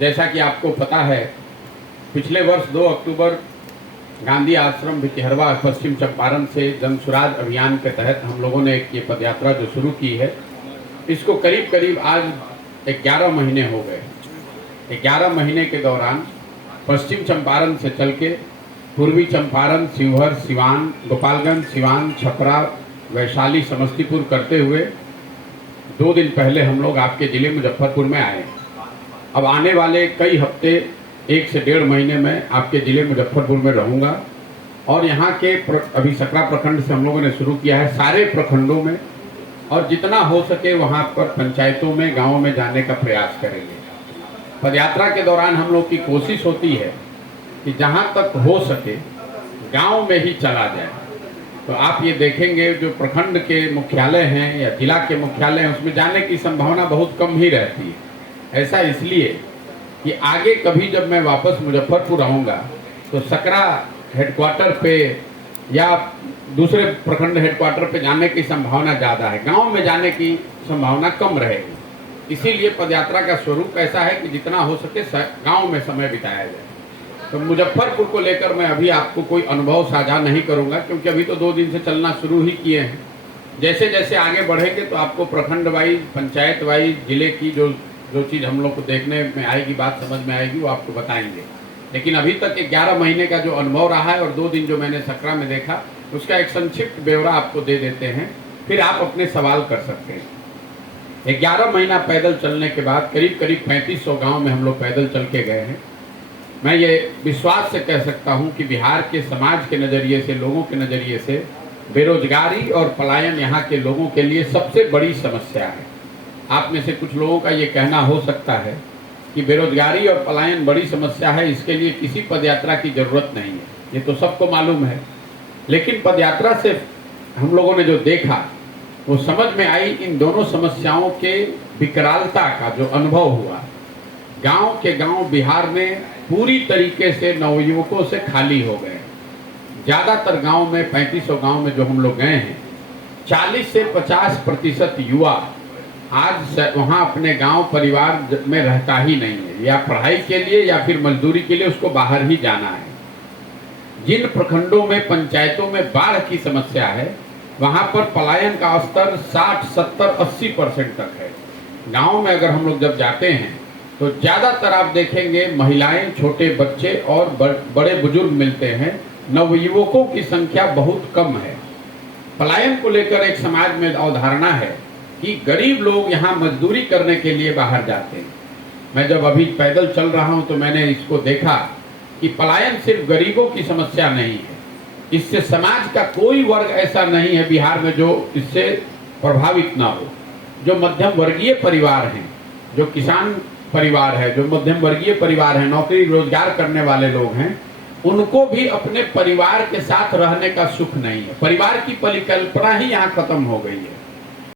जैसा कि आपको पता है, पिछले वर्ष 2 अक्टूबर गांधी आश्रम भितिहरवा पश्चिम चंपारण से जन सुराज अभियान के तहत हम लोगों ने एक ये पदयात्रा जो शुरू की है, इसको करीब करीब आज 11 महीने हो गए। 11 महीने के दौरान पश्चिम चंपारण से चल के पूर्वी चंपारण, शिवहर, सिवान, गोपालगंज, सिवान, छपरा, वैशाली, समस्तीपुर करते हुए 2 दिन पहले हम लोग आपके ज़िले मुजफ्फरपुर में आए। अब आने वाले कई हफ्ते 1 से 1.5 महीने में आपके ज़िले मुजफ्फरपुर में रहूँगा और यहाँ के अभी सकरा प्रखंड से हम लोगों ने शुरू किया है, सारे प्रखंडों में और जितना हो सके वहाँ पर पंचायतों में, गाँवों में जाने का प्रयास करेंगे। पदयात्रा के दौरान हम लोग की कोशिश होती है कि जहाँ तक हो सके गांव में ही चला जाए। तो आप ये देखेंगे जो प्रखंड के मुख्यालय हैं या जिला के मुख्यालय हैं, उसमें जाने की संभावना बहुत कम ही रहती है। ऐसा इसलिए कि आगे कभी जब मैं वापस मुजफ्फरपुर आऊँगा तो सकरा हेडक्वार्टर पे या दूसरे प्रखंड हेडक्वार्टर पे जाने की संभावना ज़्यादा है, गाँव में जाने की संभावना कम रहेगी। इसीलिए पदयात्रा का स्वरूप ऐसा है कि जितना हो सके गाँव में समय बिताया जाए। तो मुजफ्फरपुर को लेकर मैं अभी आपको कोई अनुभव साझा नहीं करूंगा, क्योंकि अभी तो 2 दिन से चलना शुरू ही किए हैं। जैसे जैसे आगे बढ़ेंगे तो आपको प्रखंड वाइज, पंचायत वाइज, जिले की जो चीज़ हम लोग को देखने में आएगी, बात समझ में आएगी, वो आपको बताएंगे। लेकिन अभी तक 11 महीने का जो अनुभव रहा है और 2 दिन जो मैंने सकरा में देखा, उसका एक संक्षिप्त ब्यौरा आपको दे देते हैं, फिर आप अपने सवाल कर सकते हैं। 11 महीना पैदल चलने के बाद करीब करीब 3500 गाँव में हम लोग पैदल चल के गए हैं। मैं ये विश्वास से कह सकता हूं कि बिहार के समाज के नज़रिए से, लोगों के नज़रिए से बेरोजगारी और पलायन यहाँ के लोगों के लिए सबसे बड़ी समस्या है। आप में से कुछ लोगों का ये कहना हो सकता है कि बेरोजगारी और पलायन बड़ी समस्या है, इसके लिए किसी पदयात्रा की ज़रूरत नहीं है, ये तो सबको मालूम है। लेकिन पदयात्रा से हम लोगों ने जो देखा वो समझ में आई, इन दोनों समस्याओं के विकरालता का जो अनुभव हुआ। गांव के गांव बिहार में पूरी तरीके से नवयुवकों से खाली हो गए। ज़्यादातर गांव में, 3500 गांव में जो हम लोग गए हैं, 40 से 50% युवा आज वहां अपने गांव परिवार में रहता ही नहीं है, या पढ़ाई के लिए या फिर मजदूरी के लिए उसको बाहर ही जाना है। जिन प्रखंडों में, पंचायतों में बाढ़ की समस्या है, वहां पर पलायन का स्तर 60, 70, 80% तक है। गाँव में अगर हम लोग जब जाते हैं तो ज़्यादातर आप देखेंगे महिलाएं, छोटे बच्चे और बड़े बुजुर्ग मिलते हैं। नवयुवकों की संख्या बहुत कम है। पलायन को लेकर एक समाज में अवधारणा है कि गरीब लोग यहाँ मजदूरी करने के लिए बाहर जाते हैं। मैं जब अभी पैदल चल रहा हूँ तो मैंने इसको देखा कि पलायन सिर्फ गरीबों की समस्या नहीं है, इससे समाज का कोई वर्ग ऐसा नहीं है बिहार में जो इससे प्रभावित ना हो। जो मध्यम वर्गीय परिवार हैं, जो किसान परिवार है, जो मध्यम वर्गीय परिवार है, नौकरी रोजगार करने वाले लोग हैं, उनको भी अपने परिवार के साथ रहने का सुख नहीं है। परिवार की परिकल्पना ही यहाँ खत्म हो गई है।